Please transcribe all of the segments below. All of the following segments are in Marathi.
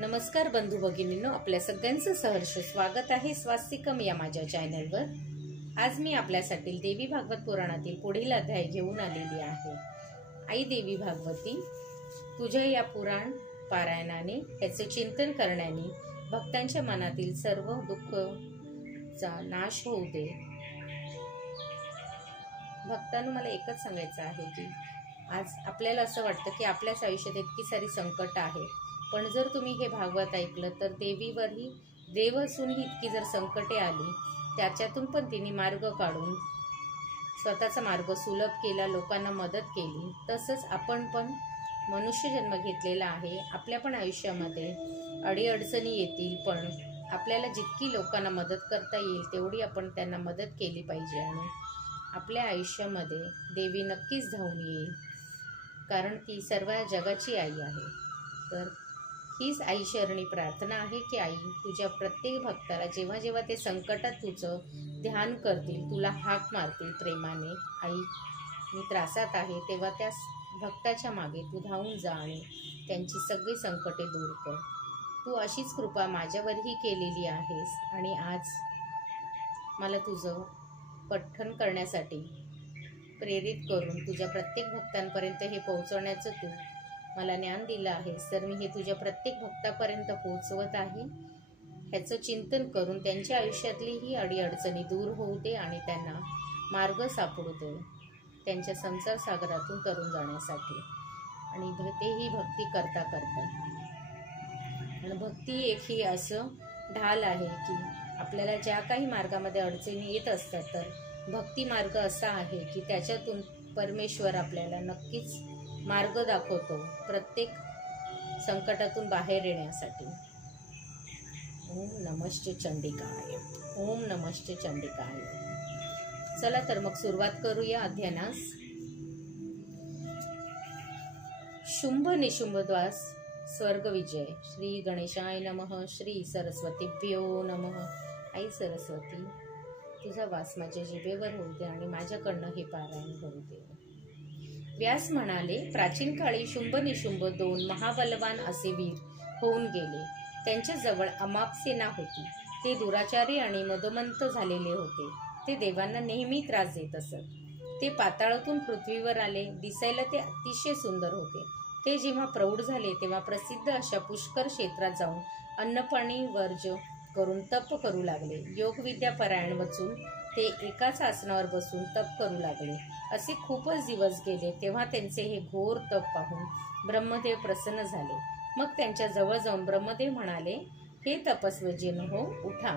नमस्कार बंधू भगिनींनो, आपल्या सगळ्यांचं सहर्ष स्वागत आहे स्वास्तिकम या माझ्या चॅनलवर। आज मी आपल्यासाठी देवी भागवत पुराणातील पुढील अध्याय घेऊन आलेली आहे। आई देवी भागवती, तुझ्या या पुराण पारायणाने, याचे चिंतन करण्याने भक्तांच्या मनातील सर्व दुःखचा नाश होऊ दे। भक्तांनो, मला एकच सांगायचं आहे की आज आपल्याला असं वाटतं की आपल्याच आयुष्यात इतकी सारी संकट आहे, पण जर तुम्ही हे भागवत ऐकलं तर देवीवरही देव असूनही इतकी जर संकटे आली, त्याच्यातून पण तिने मार्ग काढून स्वतःचा मार्ग सुलभ केला, लोकांना मदत केली। तसंच आपण पण मनुष्य जन्म घेतलेला आहे, आपल्या पण आयुष्यामध्ये अडीअडचणी येतील, पण आपल्याला जितकी लोकांना मदत करता येईल तेवढी आपण त्यांना मदत केली पाहिजे आणि आपल्या आयुष्यामध्ये देवी नक्कीच धावून येईल, कारण ती सर्व जगाची आई आहे। तर हीच आई शरणी प्रार्थना आहे की आई, तुझ्या प्रत्येक भक्ताला जेव्हा जेव्हा ते संकटात तुझं ध्यान करतील, तुला हाक मारतील प्रेमाने, आई मी त्रासात आहे, तेव्हा त्या भक्ताच्या मागे तू धावून जा आणि त्यांची सगळी संकटे दूर कर। तू अशीच कृपा माझ्यावरही केलेली आहेस आणि आज मला तुझं पठण करण्यासाठी प्रेरित करून तुझ्या प्रत्येक भक्तांपर्यंत हे पोहोचवण्याचं तू मला ज्ञान दिलं आहेस। तर मी हे तुझ्या प्रत्येक भक्तापर्यंत पोहोचवत आहे। ह्याचं चिंतन करून त्यांच्या आयुष्यातली ही अडीअडचणी दूर होऊ दे आणि त्यांना मार्ग सापडू दे त्यांच्या संसार सागरातून तरुण जाण्यासाठी, आणि तेही भक्ती करता करता। आणि भक्ती एक ही असं ढाल आहे की आपल्याला ज्या काही मार्गामध्ये अडचणी येत असतात, तर भक्ती मार्ग असा आहे की त्याच्यातून परमेश्वर आपल्याला नक्कीच मार्ग दाखवतो प्रत्येक संकटातून बाहेर येण्यासाठी। ओम नमस्ते चंडिकाय, ओम नमस्ते चंडिकाय। चला तर मग सुरुवात करूया अध्ययनास। शुंभ निशुंभद्वास स्वर्ग विजय। श्री गणेशाय नमः, श्री सरस्वतीभ्यो नमः। आई सरस्वती, तुझा वास माझ्या जिभेवर होऊ दे आणि माझ्याकडनं हे पारायण करू दे। व्यास म्हणाले, प्राचीन काळी शुंभ निशुंभ दोन महाबलवान असे वीर होऊन गेले। त्यांच्या जवळ अमाप सेना होती। ते दुराचारी आणि मदमंत झालेले होते। ते देवांना नेहमी त्रास देत असत। ते पाताळातून पृथ्वीवर आले। दिसायला ते अतिशय सुंदर होते। ते जेव्हा प्रौढ झाले तेव्हा प्रसिद्ध अशा पुष्कर क्षेत्रात जाऊन अन्नपाणी वर्ज करून तप करू लागले। योगविद्या पारायण वाचून ते एकाच आसनावर बसून तप करू लागले। असे खूपच दिवस गेले, तेव्हा त्यांचे हे घोर तप पाहून ब्रह्मदेव प्रसन्न झाले। मग त्यांच्या जवळ जाऊन ब्रह्मदेव म्हणाले, हे तपस्वीजन हो, उठा।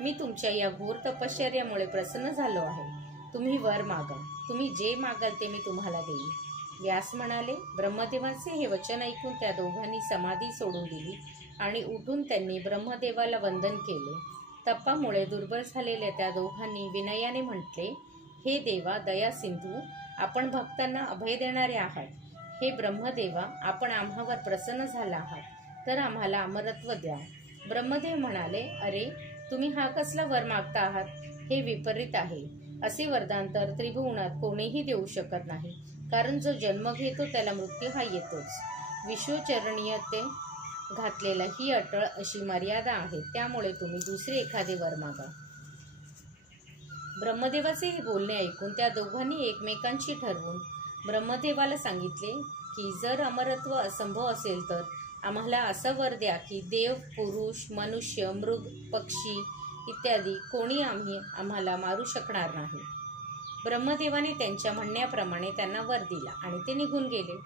मी तुमच्या या घोर तपश्चर्यामुळे प्रसन्न झालो आहे। तुम्ही वर मागा, तुम्ही जे मागाल ते मी तुम्हाला देईन। व्यास म्हणाले, ब्रह्मदेवाचे हे वचन ऐकून त्या दोघांनी समाधी सोडून दिली आणि उठून त्यांनी ब्रह्मदेवाला वंदन केले। तपामुळे दुर्बल झालेल्या त्या दोघांनी विनयाने म्हटले, हे देवा दया सिंधू, आपण भक्तांना अभय देणारे आहात। हे ब्रह्मदेवा, आपण आम्हावर प्रसन्न झाला आहात, तर आम्हाला अमरत्व द्या। ब्रह्मदेव म्हणाले, अरे तुम्ही हा कसला वर मागता आहात? हे विपरीत आहे। असे वरदान तर त्रिभुवनात कोणीही देऊ शकत नाही, कारण जो जन्म घेतो त्याला मृत्यू हा येतोच। विश्वचरणीयते घातलेला ही अटळ अशी मर्यादा आहे, त्यामुळे तुम्ही दुसरे एखादे वर मागा। ब्रह्मदेवाचे हे बोलणे ऐकून त्या दोघांनी एकमेकांशी ठरवून ब्रह्मदेवाला सांगितले की जर अमरत्व असंभव असेल तर आम्हाला असं वर द्या की देव, पुरुष, मनुष्य, मृग, पक्षी इत्यादी कोणी आम्हाला मारू शकणार नाही। ब्रह्मदेवाने त्यांच्या म्हणण्याप्रमाणे त्यांना वर दिला आणि ते निघून गेले।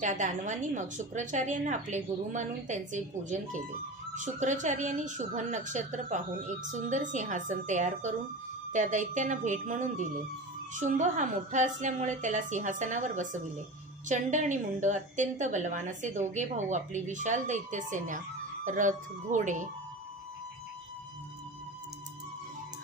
त्या दानवांनी मग शुक्राचार्यांना आपले गुरु मानून त्यांचे पूजन केले। शुक्राचार्यांनी शुभ नक्षत्र पाहून एक सुंदर सिंहासन तयार करून त्या दैत्यांना भेट म्हणून दिले। शुंभ हा मोठा असल्यामुळे त्याला सिंहासनावर बसविले। चंड आणि मुंड अत्यंत बलवान असे दोघे भाऊ आपली विशाल दैत्य सेना, रथ, घोडे,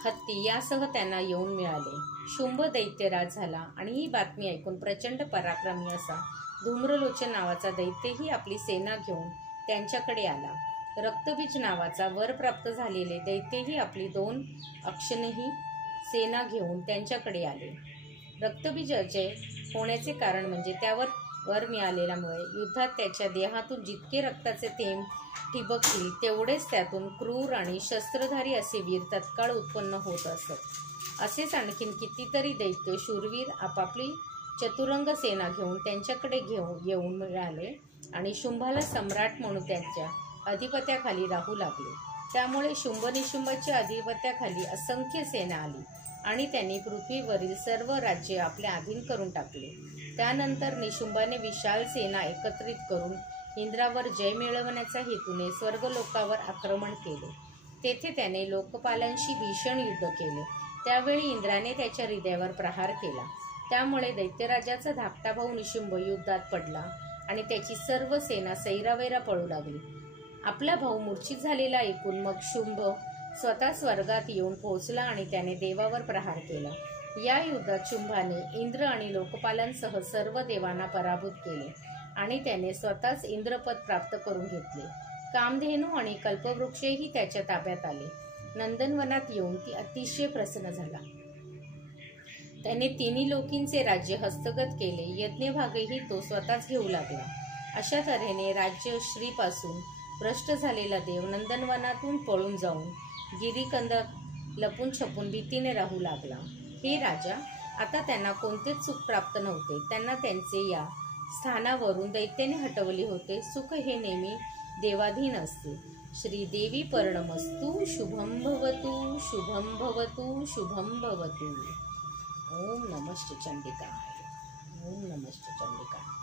हत्ती यासह त्यांना येऊन मिळाले। शुंभ दैत्यराज झाला आणि ही बातमी ऐकून प्रचंड पराक्रमी असा धूम्रलोचन नावाचा दैत्यही आपली सेना घेऊन त्यांच्याकडे आला। रक्तबीज नावाचा वर प्राप्त झालेले दैत्यही आपली 2 अक्षौहिणी सेना घेऊन त्यांच्याकडे आले। रक्तबीज अजय होण्याचे कारण म्हणजे त्यावर वर मिळालेल्यामुळे युद्धात त्याच्या देहातून जितके रक्ताचे थेंब ठिबकतील तेवढेच त्यातून क्रूर आणि शस्त्रधारी असे वीर तत्काळ उत्पन्न होत असत। असेच आणखीन कितीतरी दैत्य शूरवीर आपापली चतुरंग सेना घेऊन त्यांच्याकडे येऊन मिळाले आणि शुंभाला सम्राट म्हणून त्यांच्या अधिपत्याखाली राहू लागले। त्यामुळे शुंभ निशुंभच्या अधिपत्याखाली असंख्य सेना आली आणि त्यांनी पृथ्वीवरील सर्व राज्ये आपल्या अधीन करून टाकले। त्यानंतर निशुंभाने विशाल सेना एकत्रित करून इंद्रावर जय मिळवण्याच्या हेतूने स्वर्गलोकावर आक्रमण केले। तेथे त्याने लोकपालांशी भीषण युद्ध केले। त्यावेळी इंद्राने त्याच्या हृदयावर प्रहार केला। त्यामुळे दैत्यराजाचा धाकटा भाऊ निशुंभ युद्धात पडला आणि त्याची सर्व सेना सैरावैरा पळू लागली। आपला भाऊ मूर्छित झालेला ऐकून मग शुंभ स्वतः स्वर्गात येऊन पोहोचला आणि त्याने देवावर प्रहार केला। या युद्धात शुंभाने इंद्र आणि लोकपालांसह सर्व देवांना पराभूत केले आणि त्याने स्वतःच इंद्रपद प्राप्त करून घेतले। कामधेनू आणि कल्पवृक्षही त्याच्या ताब्यात आले। नंदनवनात येऊन ती अतिशय प्रसन्न झाला। त्याने तिन्ही लोकींचे राज्य हस्तगत केले। यज्ञभागही तो स्वतःच घेऊ लागला। अशा तऱ्हेने राज्यश्रीपासून भ्रष्ट झालेला देव नंदनवनातून पळून जाऊन गिरीकंदात लपून छपून भीतीने राहू लागला। हे राजा, आता त्यांना कोणतेच सुख प्राप्त नव्हते। त्यांना त्यांचे या स्थानावरून दैत्याने हटवले होते। सुख हे नेहमी देवाधीन असते। श्रीदेवी पर्णमस्तु। शुभम भवतु, शुभम भवतु, शुभम भवतु। ओम नमः चंडिकाय। ओम नमः चंडिकाय।